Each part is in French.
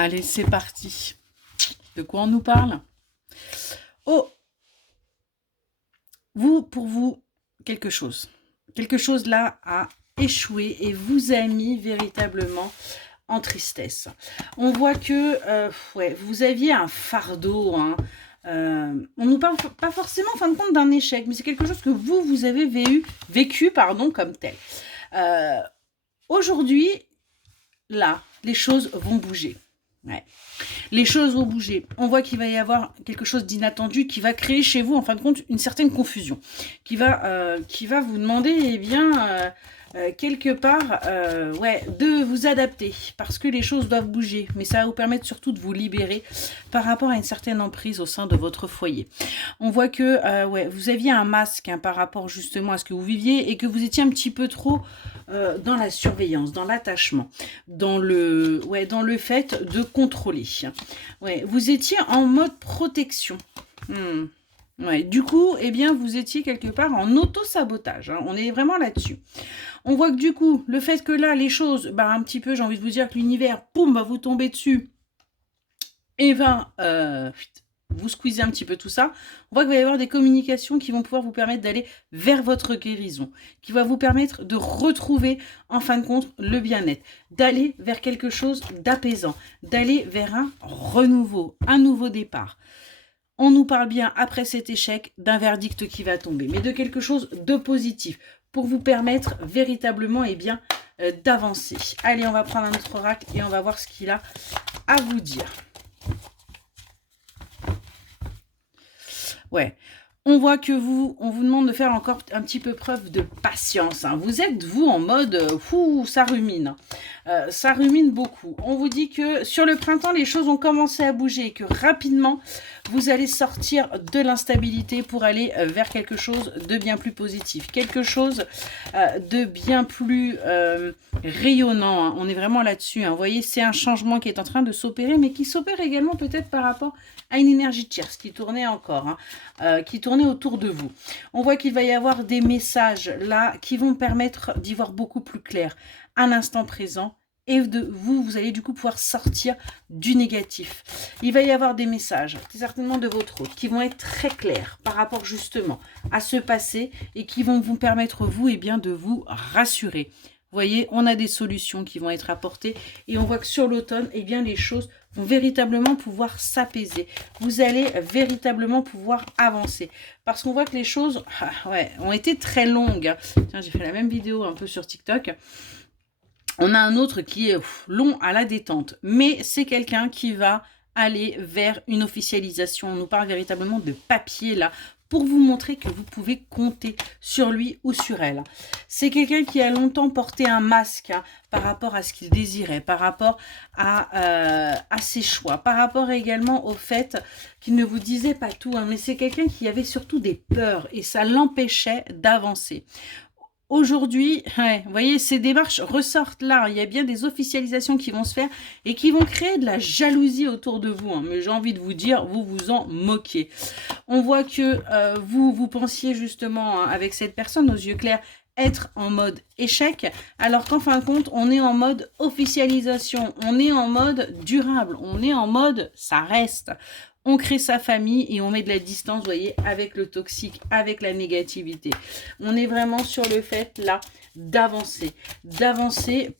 Allez, c'est parti. De quoi on nous parle? Oh, pour vous, quelque chose. Quelque chose là a échoué et vous a mis véritablement en tristesse. On voit que ouais, vous aviez un fardeau. Hein. On nous parle pas forcément, en fin de compte, d'un échec, mais c'est quelque chose que vous avez vécu comme tel. Aujourd'hui, là, les choses vont bouger. Ouais. Les choses vont bouger. On voit qu'il va y avoir quelque chose d'inattendu qui va créer chez vous, en fin de compte, une certaine confusion, qui va vous demander, eh bien, quelque part, ouais, de vous adapter, parce que les choses doivent bouger, mais ça va vous permettre surtout de vous libérer par rapport à une certaine emprise au sein de votre foyer. On voit que, ouais, vous aviez un masque par rapport justement à ce que vous viviez et que vous étiez un petit peu trop dans la surveillance, dans l'attachement, dans le fait de contrôler. Ouais, vous étiez en mode protection. Ouais, du coup, eh bien, vous étiez quelque part en auto-sabotage. On est vraiment là-dessus. On voit que du coup, le fait que là, les choses, un petit peu, j'ai envie de vous dire que l'univers, poum, va vous tomber dessus et va vous squeezer un petit peu tout ça. On voit qu'il va y avoir des communications qui vont pouvoir vous permettre d'aller vers votre guérison, qui va vous permettre de retrouver, en fin de compte, le bien-être, d'aller vers quelque chose d'apaisant, d'aller vers un renouveau, un nouveau départ. On nous parle bien, après cet échec, d'un verdict qui va tomber, mais de quelque chose de positif, pour vous permettre véritablement d'avancer. Allez, on va prendre un autre oracle et on va voir ce qu'il a à vous dire. Ouais. On voit que on vous demande de faire encore un petit peu preuve de patience. Vous êtes, vous, en mode, ça rumine. Ça rumine beaucoup. On vous dit que sur le printemps, les choses ont commencé à bouger et que rapidement, vous allez sortir de l'instabilité pour aller vers quelque chose de bien plus positif. Quelque chose de bien plus rayonnant. On est vraiment là-dessus. Vous voyez, c'est un changement qui est en train de s'opérer, mais qui s'opère également peut-être par rapport à une énergie tierce qui tournait encore, qui tournait autour de vous. On voit qu'il va y avoir des messages là qui vont permettre d'y voir beaucoup plus clair à l'instant présent. Et vous allez du coup pouvoir sortir du négatif. Il va y avoir des messages, certainement de votre hôte, qui vont être très clairs par rapport justement à ce passé et qui vont vous permettre, vous, de vous rassurer. Vous voyez, on a des solutions qui vont être apportées et on voit que sur l'automne, les choses vont véritablement pouvoir s'apaiser. Vous allez véritablement pouvoir avancer. Parce qu'on voit que les choses ont été très longues. Tiens, j'ai fait la même vidéo un peu sur TikTok. On a un autre qui est long à la détente, mais c'est quelqu'un qui va aller vers une officialisation. On nous parle véritablement de papier là, pour vous montrer que vous pouvez compter sur lui ou sur elle. C'est quelqu'un qui a longtemps porté un masque par rapport à ce qu'il désirait, par rapport à ses choix, par rapport également au fait qu'il ne vous disait pas tout, mais c'est quelqu'un qui avait surtout des peurs et ça l'empêchait d'avancer. Aujourd'hui, vous voyez, ces démarches ressortent là. Il y a bien des officialisations qui vont se faire et qui vont créer de la jalousie autour de vous. Mais j'ai envie de vous dire, vous vous en moquez. On voit que vous pensiez justement, avec cette personne aux yeux clairs, être en mode échec, alors qu'en fin de compte, on est en mode officialisation, on est en mode durable, on est en mode ça reste. On crée sa famille et on met de la distance, vous voyez, avec le toxique, avec la négativité. On est vraiment sur le fait, là, d'avancer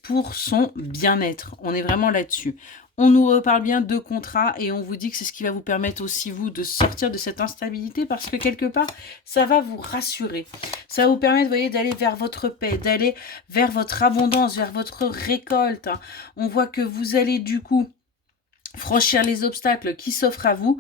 pour son bien-être. On est vraiment là-dessus. On nous reparle bien de contrat et on vous dit que c'est ce qui va vous permettre aussi, vous, de sortir de cette instabilité parce que quelque part, ça va vous rassurer. Ça va vous permettre, vous voyez, d'aller vers votre paix, d'aller vers votre abondance, vers votre récolte. On voit que vous allez du coup franchir les obstacles qui s'offrent à vous.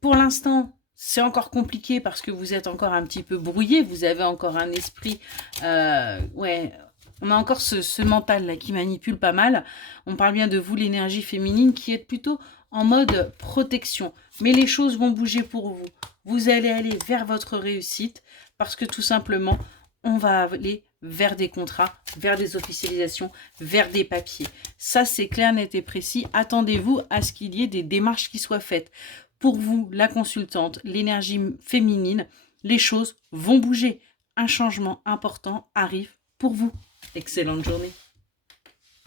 Pour l'instant, c'est encore compliqué parce que vous êtes encore un petit peu brouillé. Vous avez encore un esprit... on a encore ce mental-là qui manipule pas mal. On parle bien de vous, l'énergie féminine, qui est plutôt en mode protection. Mais les choses vont bouger pour vous. Vous allez aller vers votre réussite parce que tout simplement, on va aller vers des contrats, vers des officialisations, vers des papiers. Ça, c'est clair, net et précis. Attendez-vous à ce qu'il y ait des démarches qui soient faites. Pour vous, la consultante, l'énergie féminine, les choses vont bouger. Un changement important arrive pour vous. Excellente journée.